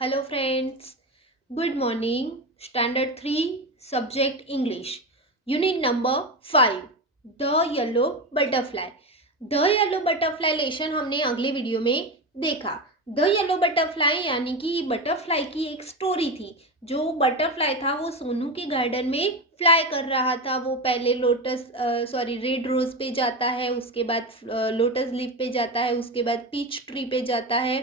Hello friends, good morning. Standard 3, Subject English. Unit number 5, The Yellow Butterfly. The yellow butterfly lesson हमने अगले video में देखा. The yellow butterfly यानी कि butterfly की एक स्टोरी थी. जो बटरफ्लाई था वो सोनू के गार्डन में फ्लाई कर रहा था. वो पहले रेड रोज पे जाता है, उसके बाद लोटस लीफ पे जाता है, उसके बाद पीच ट्री पे जाता है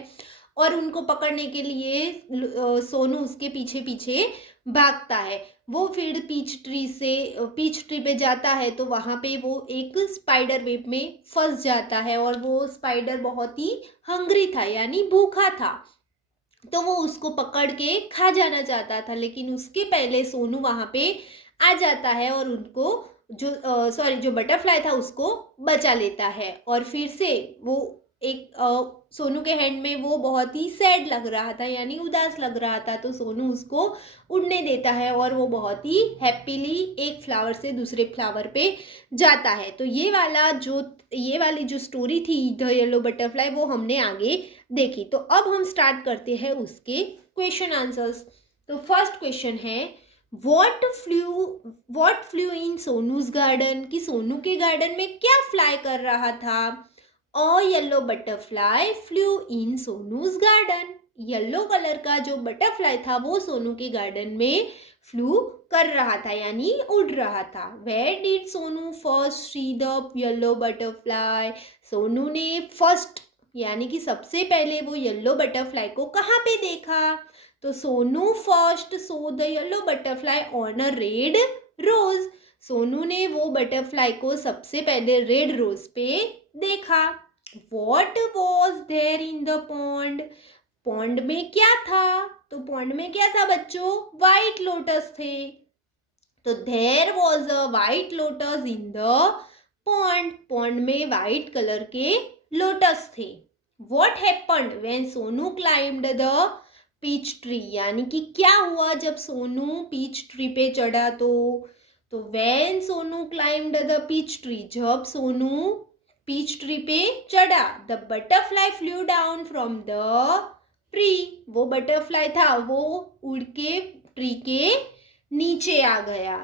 और उनको पकड़ने के लिए सोनू उसके पीछे पीछे भागता है. वो फिर पीच ट्री पे जाता है तो वहाँ पे वो एक स्पाइडर वेब में फंस जाता है और वो स्पाइडर बहुत ही हंग्री था यानी भूखा था. तो वो उसको पकड़ के खा जाना चाहता था, लेकिन उसके पहले सोनू वहाँ पे आ जाता है और उनको जो बटरफ्लाई था उसको बचा लेता है. और फिर से वो एक सोनू के हैंड में वो बहुत ही सैड लग रहा था यानी उदास लग रहा था, तो सोनू उसको उड़ने देता है और वो बहुत ही हैप्पीली एक फ्लावर से दूसरे फ्लावर पे जाता है. तो ये वाली जो स्टोरी थी द येलो बटरफ्लाई वो हमने आगे देखी. तो अब हम स्टार्ट करते हैं उसके क्वेश्चन आंसर्स. तो फर्स्ट क्वेश्चन है वॉट फ्लू इन सोनूज गार्डन, कि सोनू के गार्डन में क्या फ्लाई कर रहा था. अ येलो बटरफ्लाई फ्लू इन सोनूज गार्डन. येलो कलर का जो बटरफ्लाई था वो सोनू के गार्डन में फ्लू कर रहा था यानी उड़ रहा था. Where did Sonu first see the yellow butterfly. Sonu ने फर्स्ट यानी कि सबसे पहले वो येलो बटरफ्लाई को कहाँ पे देखा. तो Sonu first saw the yellow butterfly on a red rose. Sonu ने वो बटरफ्लाई को सबसे पहले रेड रोज पे देखा. What was there in the pond. Pond में क्या था. तो पॉन्ड में क्या था बच्चों, वाइट लोटस थे. तो there was a white lotus in the pond. Pond में वाइट कलर के लोटस थे. What happened when Sonu climbed the peach tree, यानी कि क्या हुआ जब सोनू पीच ट्री पे चढ़ा. तो when Sonu climbed the peach tree, जब सोनू पीच ट्री पे चढ़ा, the butterfly flew down from the tree. वो बटरफ्लाई था वो उड़ के ट्री के नीचे आ गया.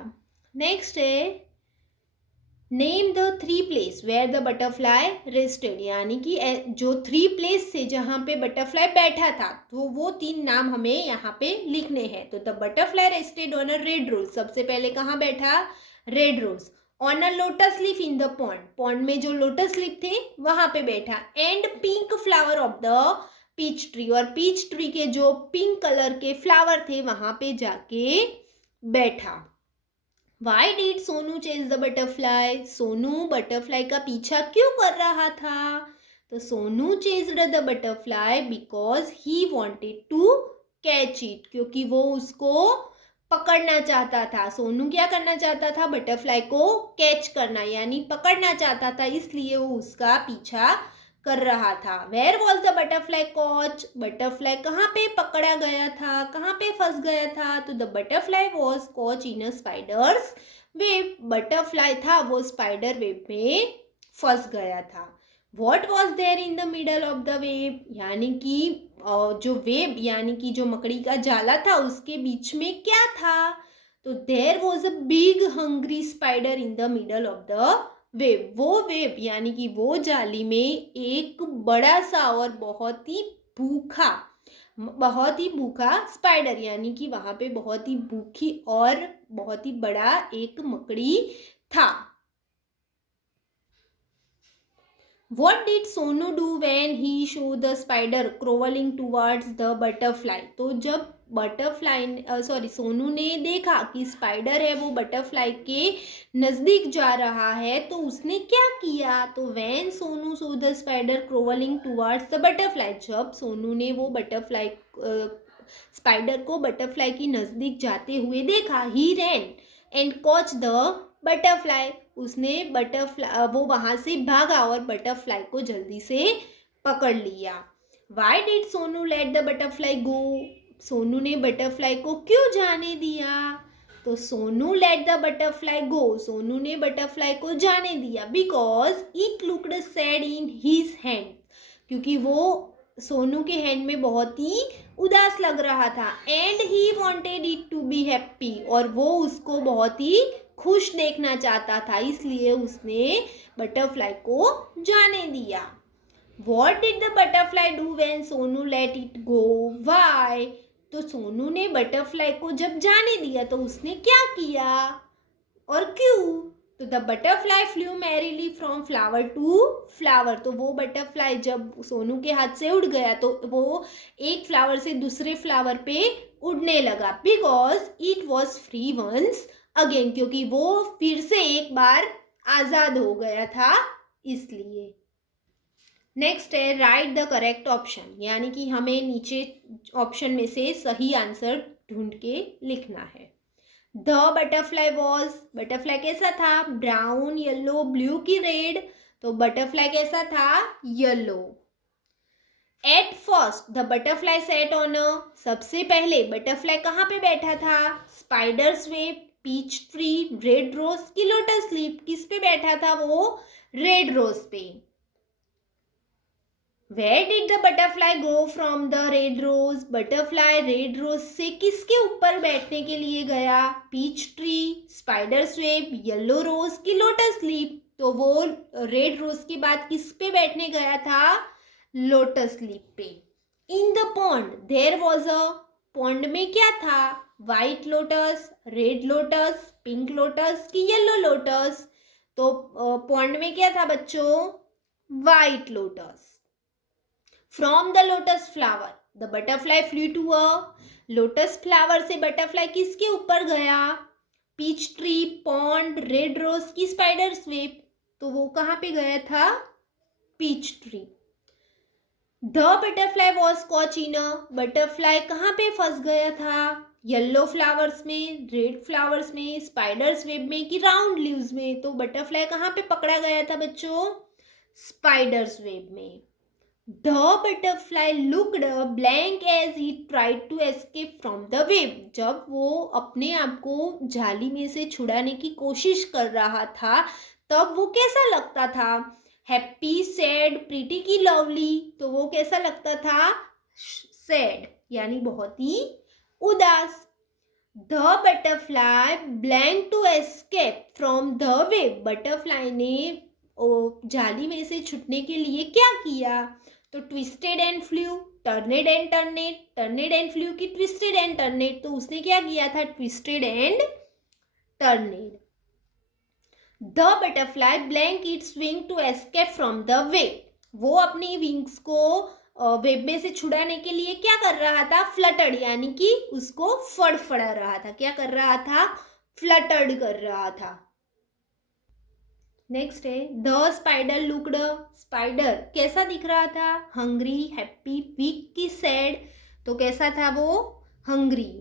नेक्स्ट है name the 3 place where the butterfly rested, यानी कि जो 3 प्लेस से जहाँ पे बटरफ्लाई बैठा था तो वो 3 नाम हमें यहाँ पे लिखने हैं. तो the butterfly rested on a red rose, सबसे पहले कहाँ बैठा, red rose. On a lotus leaf in the pond, pond में जो लोटस लीफ थे वहां पे बैठा. And pink flower of the peach tree, और पीच ट्री के जो पिंक कलर के फ्लावर थे वहां पे जाके बैठा. Why did Sonu chase the butterfly. Sonu butterfly का पीछा क्यों कर रहा था. तो Sonu chased the butterfly because he wanted to catch it, क्योंकि वो उसको पकड़ना चाहता था. सोनू क्या करना चाहता था, बटरफ्लाई को कैच करना यानी पकड़ना चाहता था, इसलिए वो उसका पीछा कर रहा था. Where was the butterfly caught. Butterfly कहाँ पे पकड़ा गया था, कहाँ पे फंस गया था. तो the butterfly was caught in a spider's web. Butterfly था वो स्पाइडर वेब में फंस गया था. What was there in the middle of the web, यानी कि जो वेब यानी कि जो मकड़ी का जाला था उसके बीच में क्या था. तो there was a big hungry spider in the middle of the web. वो वेब यानी कि वो जाली में एक बड़ा सा और बहुत ही भूखा स्पाइडर, यानी कि वहां पे बहुत ही भूखी और बहुत ही बड़ा एक मकड़ी था. What did Sonu do when he saw the spider crawling towards the butterfly. तो जब सोनू ने देखा कि स्पाइडर है वो बटरफ्लाई के नज़दीक जा रहा है तो उसने क्या किया. तो when Sonu saw the spider crawling towards the butterfly, जब सोनू ने वो स्पाइडर को बटरफ्लाई की नज़दीक जाते हुए देखा, he ran and caught the butterfly. उसने वो वहां से भागा और बटरफ्लाई को जल्दी से पकड़ लिया. Why did Sonu let the butterfly go. Sonu ने बटरफ्लाई को क्यों जाने दिया. तो Sonu let the butterfly go, Sonu ने बटरफ्लाई को जाने दिया because it looked sad in his hand, क्योंकि वो सोनू के हैंड में बहुत ही उदास लग रहा था। And he wanted it to be happy, और वो उसको बहुत ही खुश देखना चाहता था, इसलिए उसने बटरफ्लाई को जाने दिया। What did the butterfly do when Sonu let it go, why? तो सोनू ने बटरफ्लाई को जब जाने दिया तो उसने क्या किया और क्यों? तो the butterfly flew merrily from flower to flower. तो वो बटरफ्लाई जब सोनू के हाथ से उड़ गया तो वो एक फ्लावर से दूसरे फ्लावर पे उड़ने लगा, because it was free once again, क्योंकि वो फिर से एक बार आज़ाद हो गया था इसलिए। नेक्स्ट है राइट द करेक्ट ऑप्शन, यानी कि हमें नीचे ऑप्शन में से सही आंसर ढूंढ के लिखना है। द बटरफ्लाई वॉज, बटरफ्लाई कैसा था? ब्राउन, येलो, ब्लू की रेड? तो बटरफ्लाई कैसा था? Yellow. At first the butterfly sat on a, सबसे पहले बटरफ्लाई कहाँ पे बैठा था? Spider's web, peach tree, red rose की लोटस लीफ? किस पे बैठा था वो? रेड रोज पे। Where did the butterfly go from the red rose? Butterfly red rose से किसके ऊपर बैठने के लिए गया? Peach tree, spider's web, yellow rose की लोटस लीफ? तो वो रेड रोज के बाद किस पे बैठने गया था? लोटस लीफ पे। In the pond there was a, pond में क्या था? White lotus, red lotus, pink lotus की येलो लोटस? तो पॉन्ड में क्या था बच्चों? White lotus. From the lotus flower the butterfly flew to a, lotus flower से बटरफ्लाई किसके ऊपर गया? Peach tree, pond, red rose की स्पाइडर्स वेब? तो वो कहाँ पे गया था? Peach tree. The butterfly was caught in a, butterfly कहाँ पे फंस गया था? येलो फ्लावर्स में, रेड फ्लावर्स में, स्पाइडर्स वेब में कि राउंड लीव्स में? तो बटरफ्लाई कहाँ पे पकड़ा गया था बच्चों? स्पाइडर्स वेब में। The butterfly looked blank as he tried to escape from the web. जब वो अपने आप को जाली में से छुड़ाने की कोशिश कर रहा था तब वो कैसा लगता था? हैप्पी, सैड, प्रीटी की लवली? तो वो कैसा लगता था? सैड, यानी बहुत ही उदास। The butterfly blank to escape from the web, butterfly ने जाली में से छूटने के लिए क्या किया? तो twisted and flew, turned and turned, turned and flew की ट्विस्टेड एंड टर्नेड? तो उसने क्या किया था? Twisted and turned. The butterfly blank its wing to escape from the web, वो अपनी विंग्स को वेब में से छुड़ाने के लिए क्या कर रहा था? फ्लटर्ड, यानी कि उसको फड़फड़ा रहा था। क्या कर रहा था? फ्लटर्ड कर रहा था। नेक्स्ट है द स्पाइडर लुक्ड, स्पाइडर कैसा दिख रहा था? हंग्री, हैप्पी, वीक की सैड? तो कैसा था वो? Hungry.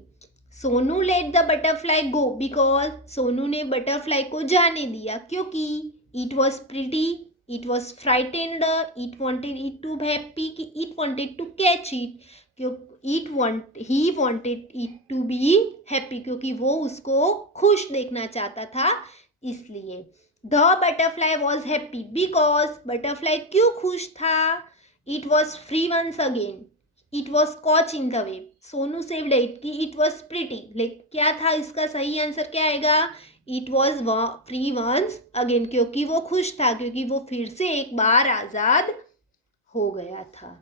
Sonu let the butterfly go because, Sonu ने बटरफ्लाई को जाने दिया क्योंकि it was pretty, it was frightened, it wanted it to happy कि it wanted to catch it, he wanted it to be happy क्योंकि वो उसको खुश देखना चाहता था इसलिए। The butterfly was happy because, butterfly क्यों खुश था? It was free once again, it was caught in the web, Sonu saved it कि इट वॉज प्रिटी, लेकिन क्या था इसका सही आंसर? क्या आएगा? It was free once again, क्योंकि वो खुश था, क्योंकि वो फिर से एक बार आज़ाद हो गया था।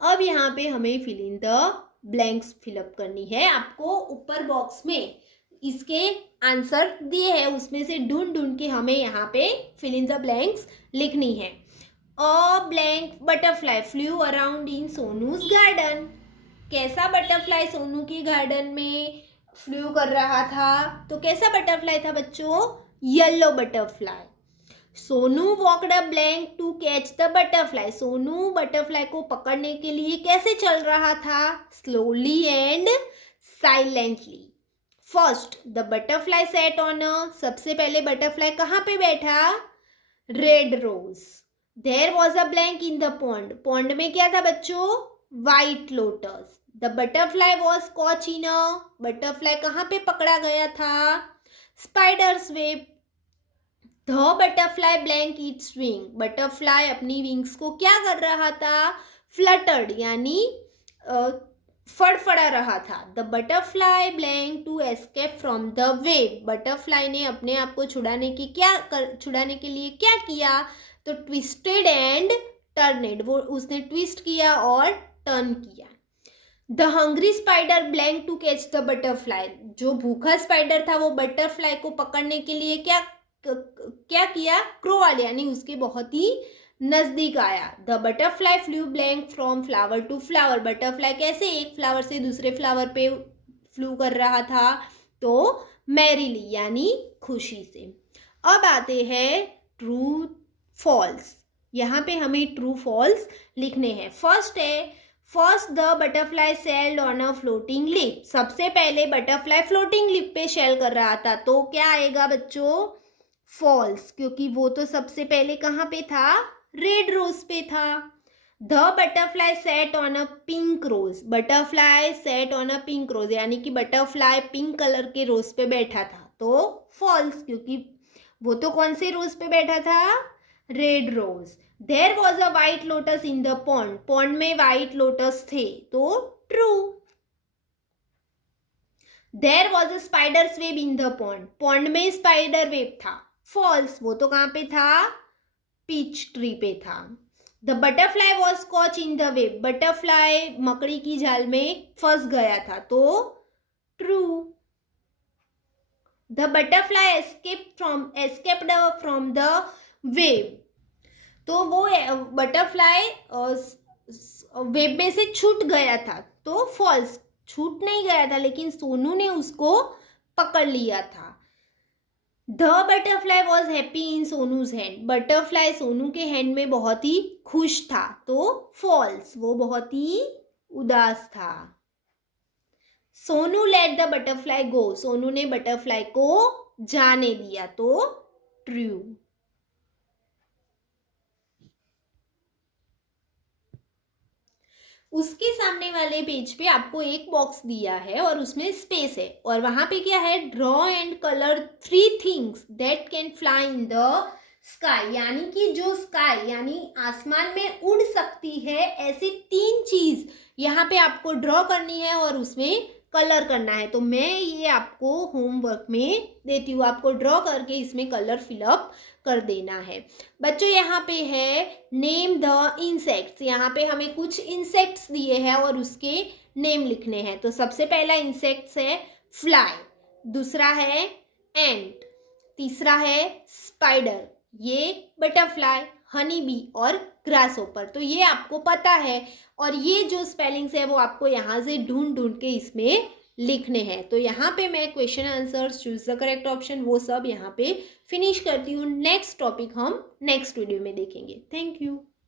अब यहाँ पे हमें fill in the blanks fill up करनी है। आपको ऊपर बॉक्स में इसके आंसर दिए हैं, उसमें से ढूंढ ढूंढ के हमें यहाँ पे फिल इन द ब्लैंक्स लिखनी है। A blank butterfly flu around in सोनूज garden, कैसा बटरफ्लाई सोनू के गार्डन में फ्लू कर रहा था? तो कैसा बटरफ्लाई था बच्चों? Yellow butterfly. Sonu walked a blank to catch the butterfly, Sonu butterfly को पकड़ने के लिए कैसे चल रहा था? Slowly and silently. First the butterfly sat on a, सबसे पहले बटरफ्लाई कहाँ पे बैठा? Red rose. There was a blank in the pond, pond में क्या था बच्चों? White lotus. The butterfly was caught in a, butterfly कहाँ पे पकड़ा गया था? Spider's web. The butterfly blank its wing, butterfly अपनी विंग्स को क्या कर रहा था? फ्लटर्ड, यानी फड़फड़ा रहा था। The butterfly blank to escape from the web. Butterfly ने अपने आप को छुड़ाने के लिए क्या किया? तो ट्विस्टेड एंड टर्नेड, वो उसने ट्विस्ट किया और टर्न किया। The hungry spider blank to catch the butterfly. जो भूखा स्पाइडर था वो बटरफ्लाई को पकड़ने के लिए क्या किया? क्रोवाल यानी उसके बहुत ही नजदीक आया। The butterfly flew blank from flower to flower. Butterfly कैसे एक फ्लावर से दूसरे फ्लावर पे फ्लू कर रहा था? तो मैरीली यानी खुशी से। अब आते हैं ट्रू फॉल्स। यहाँ पे हमें ट्रू फॉल्स लिखने हैं। First the butterfly sailed on a floating lip. सबसे पहले बटरफ्लाई फ्लोटिंग लिप पे शेल कर रहा था, तो क्या आएगा बच्चों? फॉल्स, क्योंकि वो तो सबसे पहले कहाँ पे था? रेड रोज पे था। The butterfly sat on a pink rose. Butterfly sat on a pink rose यानी कि बटरफ्लाई पिंक कलर के रोज पे बैठा था, तो फॉल्स, क्योंकि वो तो कौन से रोज पे बैठा था? Red rose. There was a white lotus in the pond. Pond में वाइट लोटस थे, तो true. There was a spider's web in the pond. Pond में स्पाइडर वेब था, फॉल्स, वो तो कहाँ पे था? पीच ट्री पे था। The butterfly was caught in the web. Butterfly मकड़ी की जाल में फंस गया था, तो true. The butterfly escaped from the web. तो वो बटरफ्लाई वेब में से छूट गया था, तो फॉल्स, छूट नहीं गया था लेकिन सोनू ने उसको पकड़ लिया था। The butterfly was happy in सोनूज hand. Butterfly Sonu के हैंड में बहुत ही खुश था, तो फॉल्स, वो बहुत ही उदास था। Sonu let the butterfly go. Sonu ने बटरफ्लाई को जाने दिया, तो ट्रू। उसके सामने वाले पेज पे आपको एक बॉक्स दिया है और उसमें स्पेस है, और वहां पे क्या है? Draw and colour 3 things that can fly in the sky. यानी कि जो स्काई यानी आसमान में उड़ सकती है, ऐसी 3 चीज यहाँ पे आपको ड्रॉ करनी है और उसमें कलर करना है। तो मैं ये आपको होमवर्क में देती हूँ, आपको ड्रॉ करके इसमें कलर फिलअप कर देना है। बच्चों यहाँ पे है नेम द इंसेक्ट्स। यहाँ पे हमें कुछ इंसेक्ट्स दिए हैं और उसके नेम लिखने हैं। तो सबसे पहला इंसेक्ट्स है फ्लाई, दूसरा है एंट, तीसरा है स्पाइडर, ये बटरफ्लाई, हनी बी और ग्रासहोपर। तो ये आपको पता है, और ये जो स्पेलिंग्स है वो आपको यहाँ से ढूंढ ढूंढ के इसमें लिखने हैं। तो यहाँ पे मैं question answer, choose the correct option, वो सब यहाँ पे फिनिश करती हूँ। नेक्स्ट टॉपिक हम नेक्स्ट वीडियो में देखेंगे। Thank you.